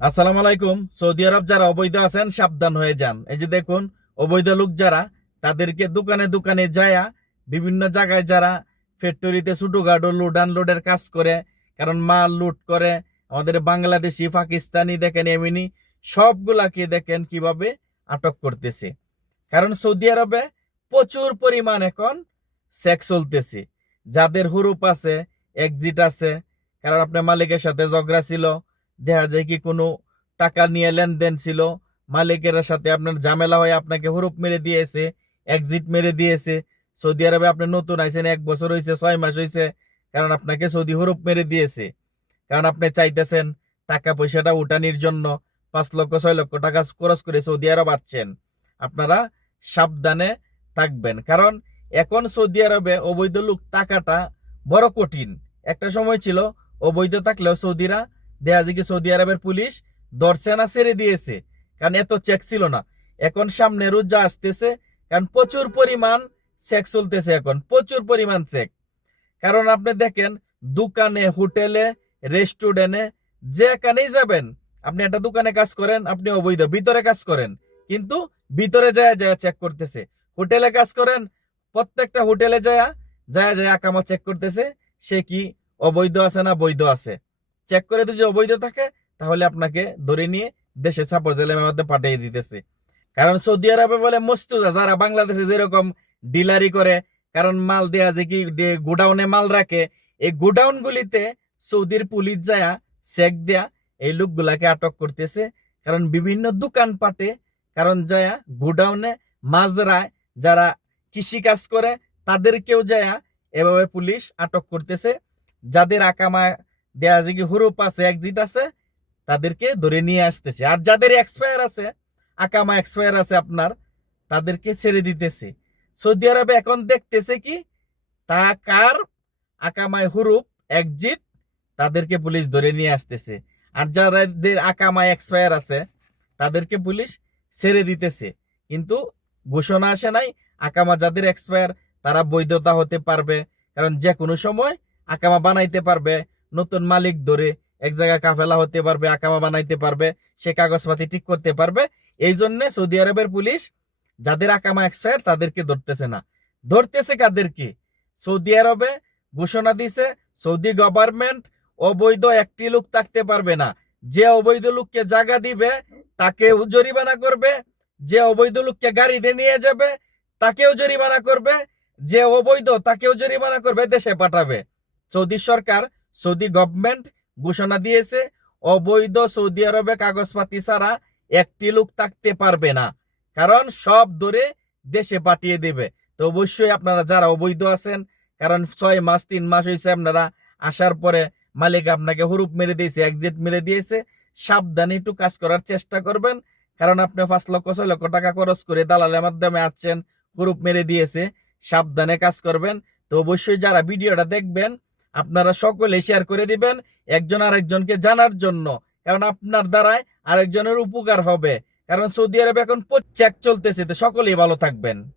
আসসালামু আলাইকুম। সৌদি আরব যারা অবৈধ আছেন, সাবধান হয়ে যান। এই যে দেখুন, অবৈধ লোক যারা, তাদেরকে দোকানে দোকানে যায়া বিভিন্ন জায়গায় যারা ফ্যাক্টরিতে ছোটোখাটো লোড আনলোডের কাজ করে, কারণ মাল লুট করে, আমাদের বাংলাদেশি, পাকিস্তানি দেখেন, এমনি সবগুলাকে দেখেন কীভাবে আটক করতেছে। কারণ সৌদি আরবে প্রচুর পরিমাণ এখন সেক্স চলতেছে। যাদের হুরুপ আছে এক্সিট আছে, কারণ আপনার মালিকের সাথে ঝগড়া ছিল দেখা যায় কি কোনো টাকা নিয়ে লেনদেন ছিল? মালিকের সাথে আপনার ঝামেলা হয়ে আপনাকে হুরুপ মেরে দিয়েছে এক্সিট মেরে দিয়েছে। সৌদি আরবে আপনি নতুন আইছেন, এক বছর হয়েছে ছয় মাস হয়েছে কারণ আপনাকে সৌদি হুরুপ মেরে দিয়েছে। কারণ আপনি চাইতেছেন টাকা পয়সাটা উঠানির জন্য পাঁচ লক্ষ, ছয় লক্ষ টাকা খরচ করে সৌদি আরব আসছেন আপনারা সাবধানে থাকবেন, কারণ এখন সৌদি আরবে অবৈধ লোক টাকাটা বড় কঠিন। একটা সময় ছিল অবৈধ থাকলেও সৌদিরা কি সৌদি আরবের পুলিশ? ধরছে না, ছেড়ে দিয়েছে। কারণ এত চেক ছিল না। এখন সামনে রোজা আসতেছে। কারণ প্রচুর পরিমাণ চেক চলতেছে এখন। প্রচুর পরিমাণ চেক কারণ আপনি দেখেন, দোকানে, হোটেলে রেস্টুরেন্টে যেখানেই যাবেন, আপনি একটা দোকানে কাজ করেন, আপনি অবৈধ। ভিতরে কাজ করেন। কিন্তু ভিতরে যায় যায় চেক করতেছে। হোটেলে কাজ করেন, প্রত্যেকটা হোটেলে যায় যায় যায় আকামা চেক করতেছে। সে কি অবৈধ আছে না বৈধ আছে? চেক করে যদি অবৈধ থাকে, তাহলে আপনাকে ধরে নিয়ে দেশে ছাপর জেলের মধ্যে পাঠিয়ে দিতেছে। কারণ সৌদি আরবে বলে মস্তুজা যারা বাংলাদেশে যেরকম ডিলারি করে, কারণ মাল দেয়া যে কি গোডাউনে মাল রাখে, এই গোডাউন গুলিতে সৌদির পুলিশ যায়া চেক দেয়া, এই লোকগুলাকে আটক করতেছে। কারণ বিভিন্ন দোকানপাটে, কারণ যায়া গোডাউনে মাজরায় যারা কৃষি কাজ করে, তাদেরকেও যায়া এভাবে পুলিশ আটক করতেছে। যাদের আকামা দেয়া যে কি হুরুপ আছে এক্সিট আছে, তাদেরকে ধরে নিয়ে আসতেছে। আর যাদের এক্সপায়ার আছে, আকামা এক্সপায়ার আছে আপনার, তাদেরকে ছেড়ে দিতেছে। সৌদি আরবে এখন দেখতেছে কি, তা কার? আকামায় হুরুপ এক্সিট তাদেরকে পুলিশ ধরে নিয়ে আসতেছে। আর যাদের আকামায় এক্সপায়ার আছে, তাদেরকে পুলিশ ছেড়ে দিতেছে। কিন্তু ঘোষণা আসে নাই, আকামা যাদের এক্সপায়ার তারা বৈধতা হতে পারবে। কারণ যে কোনো সময় আকামা বানাইতে পারবে নতুন মালিক ধরে এক জায়গায় কাফেলা হতে পারবে, আকামা বানাইতে পারবে, সে কাগজপাতি ঠিক করতে পারবে। এই জন্য সৌদি আরবের পুলিশ যাদের আকামা এক্সপায়ার তাদেরকে ধরতেছে না। ধরতেছে কাদেরকে? সৌদি আরবে ঘোষণা দিছে, সৌদি গভর্নমেন্ট অবৈধ একটি লোক থাকতে পারবে না। যে অবৈধ লোককে জায়গা দিবে তাকেও জরিমানা করবে। যে অবৈধ লোককে গাড়িতে নিয়ে যাবে, তাকেও জরিমানা করবে। যে অবৈধ, তাকেও জরিমানা করবে, দেশে পাঠাবে। সৌদি সরকার সৌদি গভর্নমেন্ট ঘোষণা দিয়েছে, অবৈধ সৌদি আরবে কাগজপাতি ছাড়া একটি লোক থাকতে পারবে না। কারণ সব ধরে দেশে পাঠিয়ে দেবে। তো অবশ্যই আপনারা যারা অবৈধ আছেন, কারণ ছয় মাস, তিন মাস হয়েছে আপনারা আসার পরে মালিক আপনাকে হুরুপ মেরে দিয়েছে এক্সিট মেরে দিয়েছে, সাবধানে একটু কাজ করার চেষ্টা করবেন। কারণ আপনি পাঁচ লক্ষ, ছয় লক্ষ টাকা খরচ করে দালালের মাধ্যমে আসছেন হুরুপ মেরে দিয়েছে, সাবধানে কাজ করবেন। তো অবশ্যই যারা ভিডিওটা দেখবেন আপনারা সকলে শেয়ার করে দিবেন একজন আরেকজনকে জানার জন্য। কারণ আপনার দ্বারায় আরেকজনের উপকার হবে। কারণ সৌদি আরবে এখন চেক চলতেছে। তো সকলেই ভালো থাকবেন।